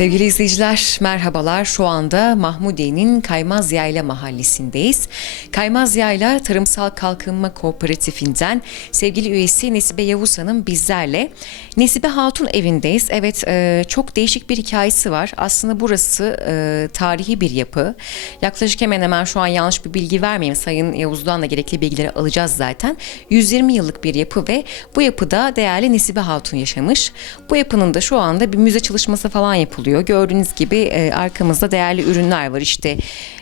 Sevgili izleyiciler merhabalar. Şu anda Mahmudiye'nin Kaymaz Yayla mahallesindeyiz. Kaymaz Yayla Tarımsal Kalkınma Kooperatifinden sevgili üyesi Nesibe Yavuz Hanım bizlerle. Nesibe Hatun evindeyiz. Evet e, çok değişik bir hikayesi var. Aslında burası e, tarihi bir yapı. Yaklaşık hemen hemen şu an yanlış bir bilgi vermeyeyim. Sayın Yavuz'dan da gerekli bilgileri alacağız zaten. 120 yıllık bir yapı ve bu yapıda değerli Nesibe Hatun yaşamış. Bu yapının da şu anda bir müze çalışması falan yapılıyor. Gördüğünüz gibi e, arkamızda değerli ürünler var. İşte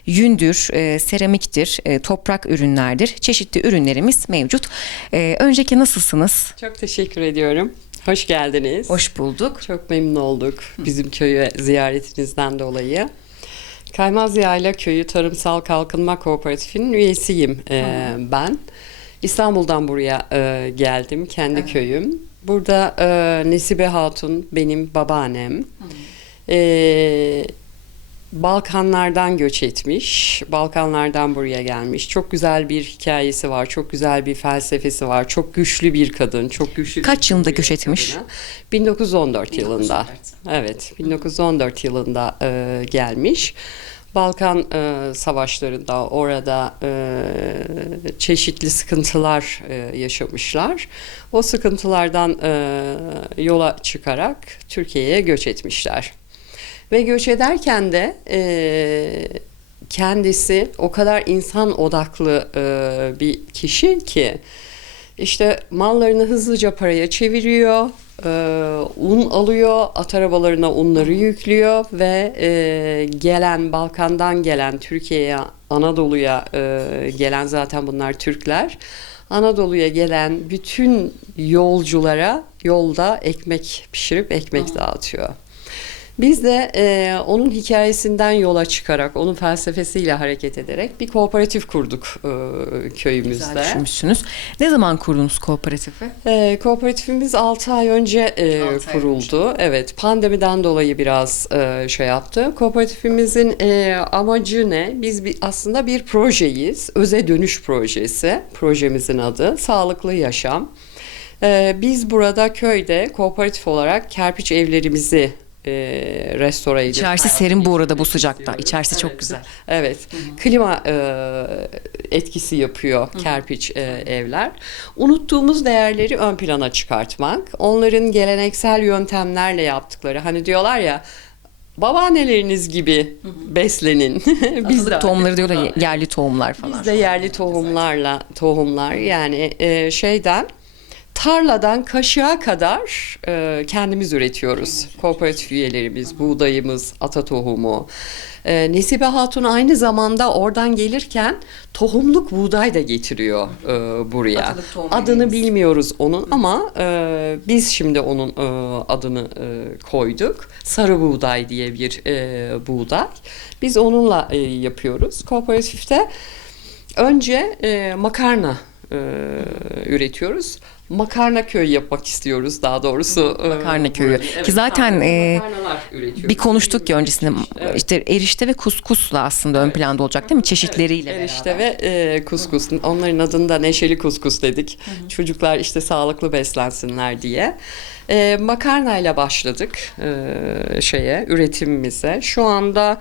yündür, e, seramiktir, e, toprak ürünlerdir. Çeşitli ürünlerimiz mevcut. E, önceki nasılsınız? Çok teşekkür ediyorum. Hoş geldiniz. Hoş bulduk. Çok memnun olduk bizim köyü ziyaretinizden dolayı. Kaymaz Yayla Köyü Tarımsal Kalkınma Kooperatifi'nin üyesiyim ee, ben. İstanbul'dan buraya e, geldim, kendi köyüm. Burada e, Nesibe Hatun benim babaannem. Ee, Balkanlardan göç etmiş, Balkanlardan buraya gelmiş. Çok güzel bir hikayesi var, çok güzel bir felsefesi var, çok güçlü bir kadın, çok güçlü. Kaç bir yılında göç etmiş? kadına. 1914 yılında. Evet, 1914 yılında e, gelmiş. Balkan e, savaşlarında orada e, çeşitli sıkıntılar e, yaşamışlar. O sıkıntılardan e, yola çıkarak Türkiye'ye göç etmişler. Ve göç ederken de e, kendisi o kadar insan odaklı e, bir kişi ki işte mallarını hızlıca paraya çeviriyor, e, un alıyor, at arabalarına unları yüklüyor ve e, gelen Balkan'dan gelen Türkiye'ye, Anadolu'ya e, gelen zaten bunlar Türkler. Anadolu'ya gelen bütün yolculara yolda ekmek pişirip ekmek dağıtıyor. Biz de e, onun hikayesinden yola çıkarak, onun felsefesiyle hareket ederek bir kooperatif kurduk e, köyümüzde. Güzel düşünmüşsünüz. Ne zaman kurdunuz kooperatifi? E, kooperatifimiz 6 ay önce e, Altı ay kuruldu. Evet, pandemiden dolayı biraz e, şey yaptı. Kooperatifimizin e, amacı ne? Biz bir, aslında bir projeyiz. Öze dönüş projesi. Projemizin adı Sağlıklı Yaşam. E, biz burada köyde kooperatif olarak kerpiç evlerimizi e, restore edip İçerisi serin bu arada bu sıcakta. İçerisi çok Evet. güzel. Evet. Klima e, etkisi yapıyor kerpiç e, evler. Unuttuğumuz değerleri ön plana çıkartmak. Onların geleneksel yöntemlerle yaptıkları hani diyorlar ya babaanneleriniz gibi beslenin. Biz de tohumları diyorlar yerli tohumlar falan. biz de yerli tohumlarla tohumlar yani e, şeyden tarladan kaşığa kadar e, kendimiz üretiyoruz. Kooperatif üyelerimiz, buğdayımız, ata tohumu. E, Nesibe Hatun aynı zamanda oradan gelirken tohumluk buğday da getiriyor e, buraya. Adını bilmiyoruz onun ama e, biz şimdi onun e, adını e, koyduk. Sarı buğday diye bir e, buğday. Biz onunla e, yapıyoruz. Kooperatifte önce e, makarna e, üretiyoruz. Makarna köyü yapmak istiyoruz daha doğrusu. e, Makarna köyü. burada. Ki zaten, e. Bir konuştuk ya öncesinde Evet. işte erişte ve kuskusla aslında ön planda olacak değil mi? Çeşitleriyle Erişte beraber. ve e, kuskus. Onların adını da neşeli kuskus dedik. Çocuklar işte sağlıklı beslensinler diye. E, makarnayla başladık e, şeye üretimimize. Şu anda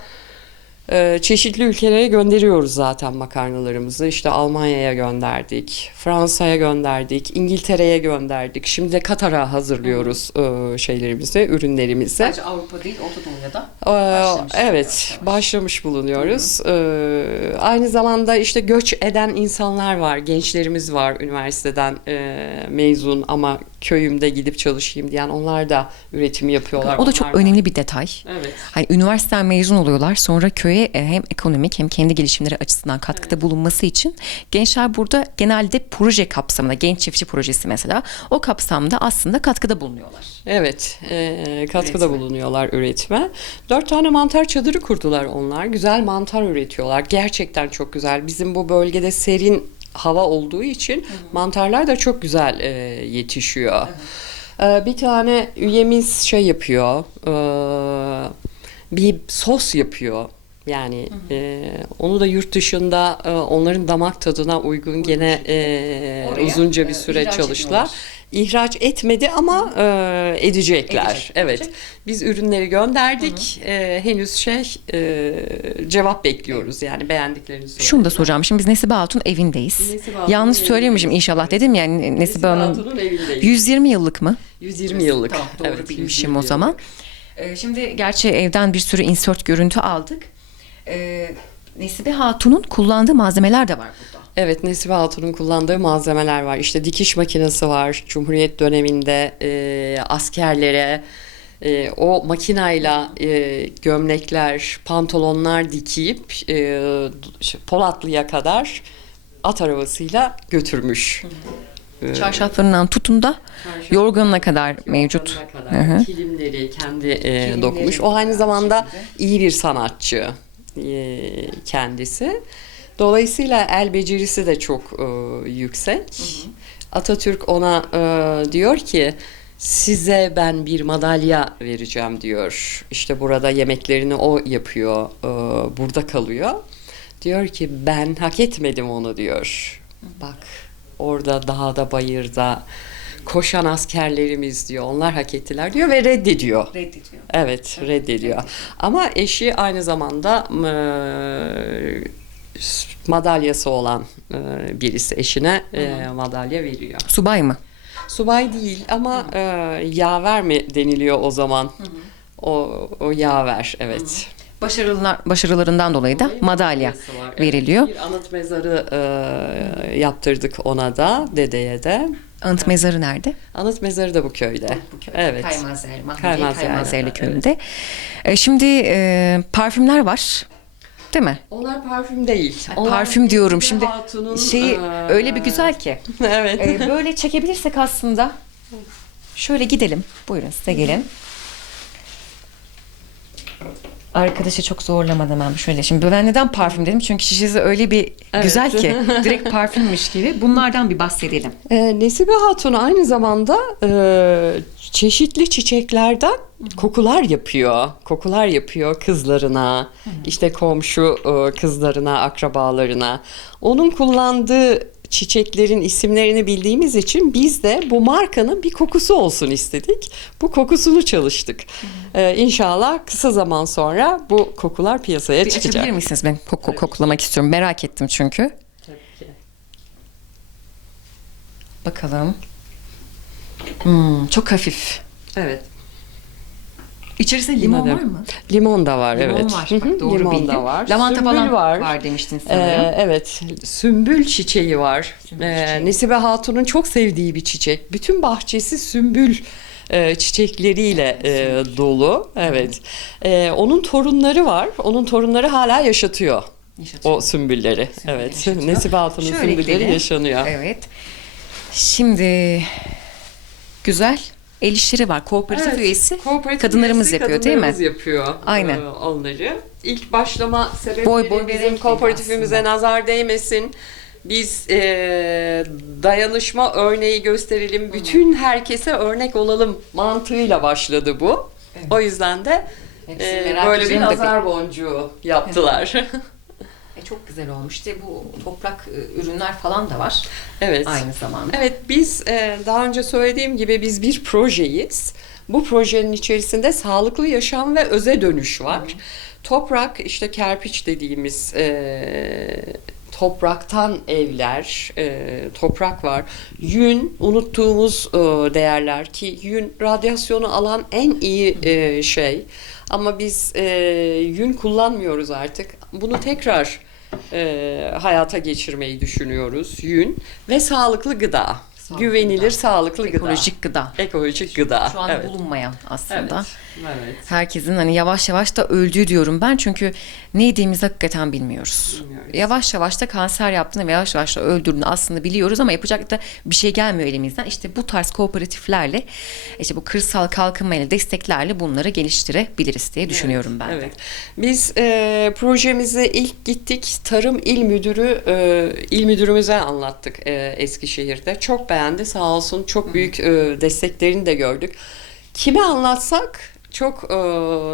çeşitli ülkelere gönderiyoruz zaten makarnalarımızı. İşte Almanya'ya gönderdik, Fransa'ya gönderdik, İngiltere'ye gönderdik. Şimdi de Katar'a hazırlıyoruz e, şeylerimizi, ürünlerimizi. Avrupa değil Orta Doğu'ya da. Ee, Başlamış. Evet, başlamış bulunuyoruz. Ee, aynı zamanda işte göç eden insanlar var, gençlerimiz var üniversiteden e, mezun ama köyümde gidip çalışayım diyen onlar da üretimi yapıyorlar. O da çok Onlar önemli bir detay. Evet. Hani üniversiteden mezun oluyorlar. Sonra köye e, hem ekonomik hem kendi gelişimleri açısından katkıda bulunması için gençler burada genelde proje kapsamında, genç çiftçi projesi mesela o kapsamda aslında katkıda bulunuyorlar. Evet, e, katkıda Üretime. bulunuyorlar üretime. Dört tane mantar çadırı kurdular onlar. Güzel mantar üretiyorlar. Gerçekten çok güzel. Bizim bu bölgede serin hava olduğu için mantarlar da çok güzel e, yetişiyor. E, bir tane üyemiz şey yapıyor, e, bir sos yapıyor. Yani e, onu da yurt dışında e, onların damak tadına uygun gene e, Oraya, uzunca bir e, süre ihraç çalıştılar. İhraç etmedi ama e, edecekler. Edecek, evet. edecek. Biz ürünleri gönderdik. E, henüz şey e, cevap bekliyoruz yani beğendiklerini söylüyorlar. Şunu da soracağım. Şimdi biz Nesibe Hatun evindeyiz. Nesibe Yanlış evindeyiz. söylemişim inşallah dedim yani Nesibe, Nesibe Hanım Hatun'un evindeyiz. 120 yıllık mı? 120 yıllık. Tamam doğru Evet, bilmişim 120 o zaman. Ee, şimdi gerçi evden bir sürü insert görüntü aldık. Ee, Nesibe Hatun'un kullandığı malzemeler de var burada. Evet, Nesibe Hatun'un kullandığı malzemeler var. İşte dikiş makinesi var. Cumhuriyet döneminde e, askerlere e, o makinayla e, gömlekler, pantolonlar dikip e, Polatlı'ya kadar at arabasıyla götürmüş. E, Çarşaflarından tutun da yorganına kadar mevcut. Yorganına Hı kadar hı. kilimleri kendi e, Kilimleri dokumuş. O aynı zamanda iyi bir sanatçı e, kendisi. Dolayısıyla el becerisi de çok e, yüksek. Atatürk ona e, diyor ki size ben bir madalya vereceğim diyor. İşte burada yemeklerini o yapıyor, e, burada kalıyor. Diyor ki ben hak etmedim onu diyor. Bak orada dağda bayırda koşan askerlerimiz diyor. Onlar hak ettiler diyor ve reddediyor. Reddediyor. Evet, reddediyor. Ama eşi aynı zamanda e, madalyası olan e, birisi eşine e, madalya veriyor. Subay mı? Subay değil ama e, yaver mi deniliyor o zaman? O, o yaver, evet. Başarılar, başarılarından dolayı da madalya Madalyası var, evet. veriliyor. Bir anıt mezarı e, yaptırdık ona da, dedeye de. Anıt mezarı nerede? Anıt mezarı da bu köyde. Evet. Kaymazyer, Kaymazerli evet. köyünde. E, şimdi e, parfümler var. Değil mi? Onlar parfüm değil. Onlar Parfüm diyorum şimdi. Hatun'un, Şeyi e, öyle bir güzel ki. evet. E, böyle çekebilirsek aslında şöyle gidelim. Buyurun size gelin. Arkadaşı çok zorlamadım ben şöyle. Şimdi ben neden parfüm dedim? Çünkü şişesi öyle bir Evet. güzel ki. Direkt parfümmüş gibi. Bunlardan bir bahsedelim. Ee, Nesibe Hatun aynı zamanda e, çeşitli çiçeklerden kokular yapıyor. Kokular yapıyor kızlarına, işte komşu e, kızlarına, akrabalarına. Onun kullandığı çiçeklerin isimlerini bildiğimiz için biz de bu markanın bir kokusu olsun istedik. Bu kokusunu çalıştık. Ee, inşallah kısa zaman sonra bu kokular piyasaya Bir çıkacak. açabilir misiniz? Ben koku, koklamak istiyorum. Merak ettim çünkü. Bakalım. Hmm, çok hafif. Evet. İçerisinde limon var mı? Limon da var Limon evet. var. Hı hı, Bak, doğru Limon bildim. da var. Lavanta Sümbül falan var. var demiştin sanırım. Ee, evet, sümbül çiçeği var. Sümbül Ee, çiçeği. Nesibe Hatun'un çok sevdiği bir çiçek. Bütün bahçesi sümbül e, çiçekleriyle e, dolu. Evet. Ee, onun torunları var. Onun torunları hala yaşatıyor. Yaşatıyor. O sümbülleri. evet. yaşatıyor. Nesibe Hatun'un Şöyle sümbülleri gidelim. yaşanıyor. Evet. Şimdi güzel el işleri var. Kooperatif Evet, üyesi Kooperatif kadınlarımız üyesi yapıyor değil mi? kadınlarımız yapıyor Aynen. e, onları. İlk başlama sebepleri Boy boy bizim kooperatifimize nazar değmesin. Biz e, dayanışma örneği gösterelim, bütün herkese örnek olalım mantığıyla başladı bu. O yüzden de e, böyle bir nazar boncuğu yaptılar. E, çok güzel olmuş. İşte bu toprak e, ürünler falan da var evet. aynı zamanda. Evet biz e, daha önce söylediğim gibi biz bir projeyiz. Bu projenin içerisinde sağlıklı yaşam ve öze dönüş var. Toprak işte kerpiç dediğimiz e, topraktan evler, e, toprak var. Yün unuttuğumuz e, değerler ki yün radyasyonu alan en iyi e, şey. Ama biz e, yün kullanmıyoruz artık. Bunu tekrar e, hayata geçirmeyi düşünüyoruz. Yün ve sağlıklı gıda. Sağlıklı Güvenilir gıda. sağlıklı gıda. Ekolojik gıda. Ekolojik gıda. Şu an evet. bulunmayan aslında. Evet. Evet. Herkesin hani yavaş yavaş da öldüğü diyorum ben çünkü ne yediğimizi hakikaten bilmiyoruz. Bilmiyoruz. Yavaş yavaş da kanser yaptığını ve yavaş yavaş da öldürdüğünü aslında biliyoruz ama yapacak da bir şey gelmiyor elimizden. İşte bu tarz kooperatiflerle işte bu kırsal kalkınmayla desteklerle bunları geliştirebiliriz diye düşünüyorum ben. de. Evet. Biz e, projemize ilk gittik. Tarım İl Müdürü e, il müdürümüze anlattık e, Eskişehir'de. Çok beğendi sağ olsun. Çok büyük e, desteklerini de gördük. Kime anlatsak çok e,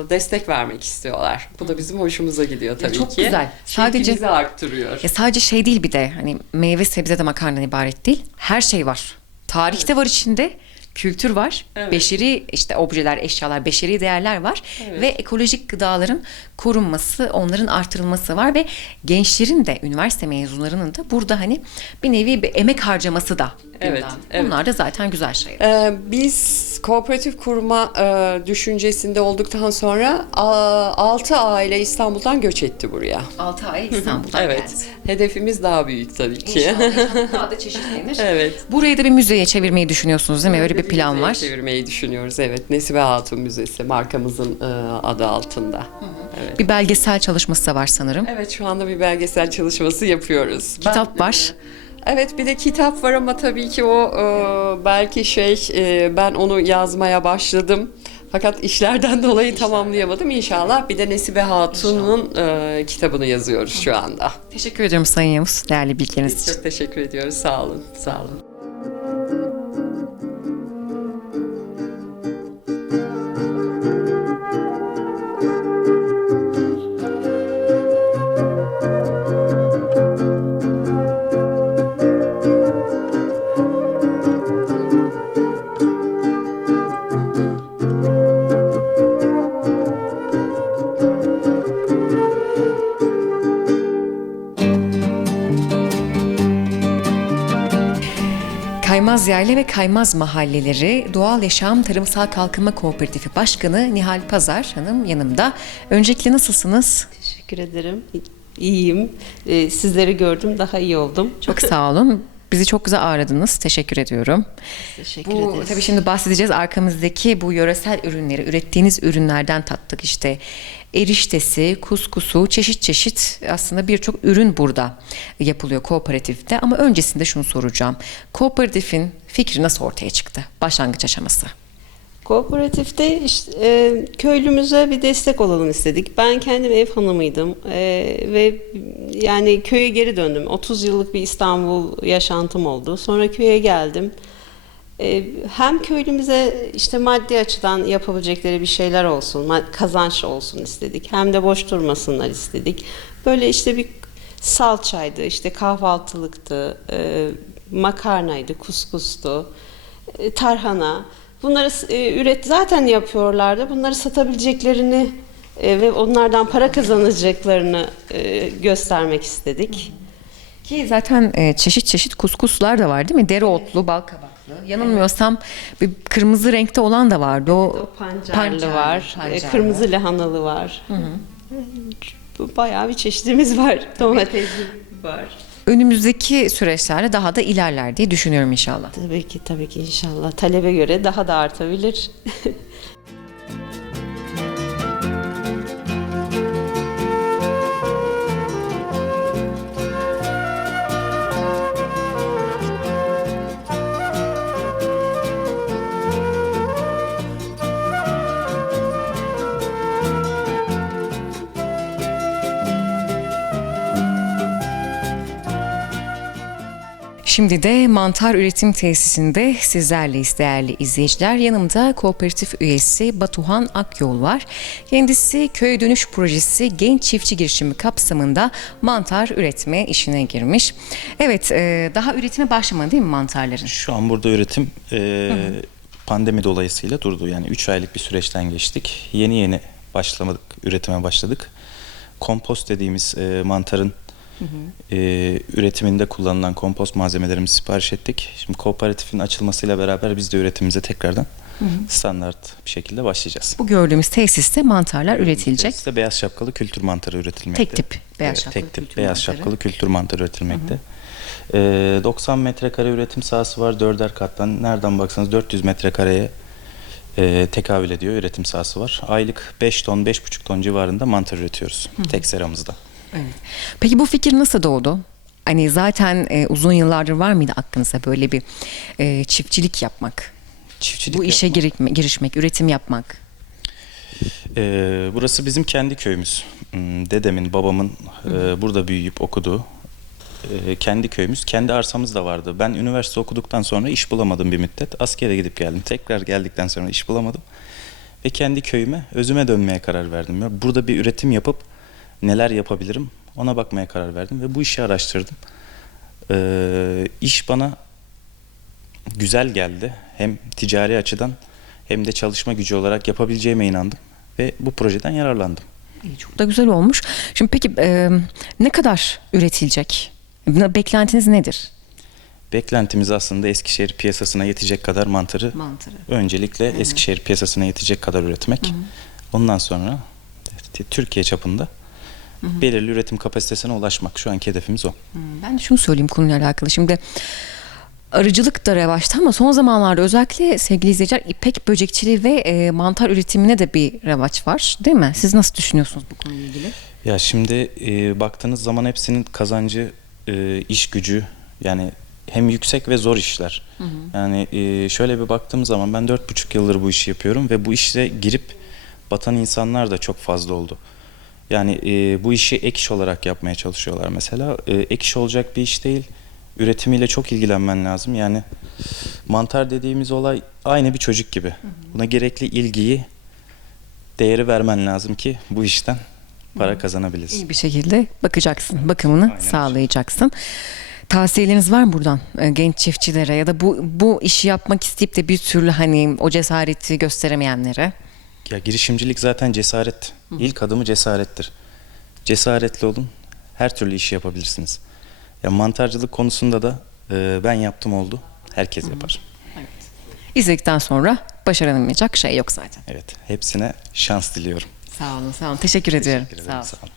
destek vermek istiyorlar. Bu da bizim hoşumuza gidiyor tabii çok ki. güzel. Sadece- Çevremizi arttırıyor. Ya sadece şey değil bir de hani meyve sebze de makarnadan ibaret değil. Her şey var. Tarih de var içinde. Kültür var, Evet. beşeri işte objeler, eşyalar, beşeri değerler var Evet. ve ekolojik gıdaların korunması, onların artırılması var ve gençlerin de üniversite mezunlarının da burada hani bir nevi bir emek harcaması da. Evet, evet. Bunlar da zaten güzel şeyler. Ee, biz kooperatif kurma e, düşüncesinde olduktan sonra 6 aile İstanbul'dan göç etti buraya. 6 ay İstanbul'dan evet. geldi. Hedefimiz daha büyük tabii ki. İnşallah daha da çeşitlenir. evet. Burayı da bir müzeye çevirmeyi düşünüyorsunuz değil mi? Öyle bir plan var. Çevirmeyi düşünüyoruz evet. Nesibe Hatun Müzesi markamızın e, adı altında. Evet. Bir belgesel çalışması da var sanırım. Evet şu anda bir belgesel çalışması yapıyoruz. Kitap var. Evet bir de kitap var ama tabii ki o e, belki şey e, ben onu yazmaya başladım. Fakat işlerden dolayı tamamlayamadım. İnşallah bir de Nesibe Hatun'un e, kitabını yazıyoruz şu anda. Teşekkür ediyorum Sayın Yavuz değerli bilgileriniz için. Çok teşekkür ediyoruz. Sağ olun. Sağ olun. Kaymaz Yayla ve Kaymaz Mahalleleri Doğal Yaşam Tarımsal Kalkınma Kooperatifi Başkanı Nihal Pazar Hanım yanımda. Öncelikle nasılsınız? Teşekkür ederim. İyiyim. Ee, sizleri gördüm, daha iyi oldum. Çok sağ olun. Bizi çok güzel ağırladınız. Teşekkür ediyorum. Teşekkür Bu ederiz. tabii şimdi bahsedeceğiz arkamızdaki bu yöresel ürünleri, ürettiğiniz ürünlerden tattık işte. Eriştesi, kuskusu, çeşit çeşit aslında birçok ürün burada yapılıyor kooperatifte. Ama öncesinde şunu soracağım. Kooperatifin fikri nasıl ortaya çıktı? Başlangıç aşaması. Kooperatifte işte, e, köylümüze bir destek olalım istedik. Ben kendim ev hanımıydım E, ve yani köye geri döndüm. 30 yıllık bir İstanbul yaşantım oldu. Sonra köye geldim. E, hem köylümüze işte maddi açıdan yapabilecekleri bir şeyler olsun, kazanç olsun istedik. Hem de boş durmasınlar istedik. Böyle işte bir salçaydı, işte kahvaltılıktı, e, makarnaydı, kuskustu, e, tarhana. Bunları e, üret zaten yapıyorlardı. Bunları satabileceklerini e, ve onlardan para kazanacaklarını e, göstermek istedik. Ki zaten e, çeşit çeşit kuskuslar da var değil mi? Dereotlu, bal kabaklı. Yanılmıyorsam bir kırmızı renkte olan da vardı. O, O pancarlı, var, e, pancarlı. kırmızı lahanalı var. Bu Bayağı bir çeşidimiz var. Domatesli var. Önümüzdeki süreçlerde daha da ilerler diye düşünüyorum inşallah. Tabii ki tabii ki inşallah talebe göre daha da artabilir. Şimdi de mantar üretim tesisinde sizlerleyiz değerli izleyiciler. Yanımda kooperatif üyesi Batuhan Akyol var. Kendisi köy dönüş projesi genç çiftçi girişimi kapsamında mantar üretme işine girmiş. Evet e, daha üretime başlamadı değil mi mantarların? Şu an burada üretim e, pandemi dolayısıyla durdu. Yani 3 aylık bir süreçten geçtik. Yeni yeni başlamadık, üretime başladık. Kompost dediğimiz e, mantarın e, üretiminde kullanılan kompost malzemelerimizi sipariş ettik. Şimdi kooperatifin açılmasıyla beraber biz de üretimimize tekrardan standart bir şekilde başlayacağız. Bu gördüğümüz tesiste mantarlar üretilecek. Tesiste beyaz şapkalı kültür mantarı üretilmekte. Tek tip beyaz şapkalı tek tip kültür beyaz mantarı. şapkalı kültür mantarı üretilmekte. Ee, 90 metrekare üretim sahası var. Dörder kattan nereden baksanız 400 metrekareye e, tekabül ediyor üretim sahası var. Aylık 5 ton, 5,5 ton civarında mantar üretiyoruz tek seramızda. Evet. Peki bu fikir nasıl doğdu? Hani zaten e, uzun yıllardır var mıydı aklınıza böyle bir e, çiftçilik yapmak? Çiftçilik Bu işe yapmak. girişmek, üretim yapmak. Ee, burası bizim kendi köyümüz. Hmm, Dedemin, babamın e, burada büyüyüp okuduğu e, kendi köyümüz. Kendi arsamız da vardı. Ben üniversite okuduktan sonra iş bulamadım bir müddet. Askere gidip geldim. Tekrar geldikten sonra iş bulamadım. Ve kendi köyüme, özüme dönmeye karar verdim. Burada bir üretim yapıp neler yapabilirim ona bakmaya karar verdim ve bu işi araştırdım. Ee, iş bana güzel geldi. Hem ticari açıdan hem de çalışma gücü olarak yapabileceğime inandım ve bu projeden yararlandım. Çok da güzel olmuş. Şimdi peki e, ne kadar üretilecek? Beklentiniz nedir? Beklentimiz aslında Eskişehir piyasasına yetecek kadar mantarı Mantarı. öncelikle Eskişehir piyasasına yetecek kadar üretmek. Ondan sonra Türkiye çapında belirli üretim kapasitesine ulaşmak. Şu anki hedefimiz o. Ben de şunu söyleyeyim konuyla alakalı. Şimdi arıcılık da revaçta ama son zamanlarda özellikle sevgili izleyiciler ipek böcekçiliği ve e, mantar üretimine de bir revaç var. Değil mi? Siz nasıl düşünüyorsunuz bu konuyla ilgili? Ya şimdi e, baktığınız zaman hepsinin kazancı, e, iş gücü yani hem yüksek ve zor işler. Yani e, şöyle bir baktığım zaman ben dört buçuk yıldır bu işi yapıyorum ve bu işe girip batan insanlar da çok fazla oldu. Yani e, bu işi ek iş olarak yapmaya çalışıyorlar mesela. E, ek iş olacak bir iş değil. Üretimiyle çok ilgilenmen lazım. Yani mantar dediğimiz olay aynı bir çocuk gibi. Buna gerekli ilgiyi, değeri vermen lazım ki bu işten para kazanabilirsin. İyi bir şekilde bakacaksın, bakımını Aynen sağlayacaksın. Tavsiyeleriniz var mı buradan e, genç çiftçilere ya da bu bu işi yapmak isteyip de bir türlü hani o cesareti gösteremeyenlere? Ya girişimcilik zaten cesaret. İlk adımı cesarettir. Cesaretli olun. Her türlü işi yapabilirsiniz. Ya mantarcılık konusunda da e, ben yaptım oldu. Herkes yapar. İzledikten sonra başarılamayacak şey yok zaten. Evet. Hepsine şans diliyorum. Sağ olun, sağ olun. Teşekkür ediyorum. Teşekkür ederim. Sağ olun. Sağ olun.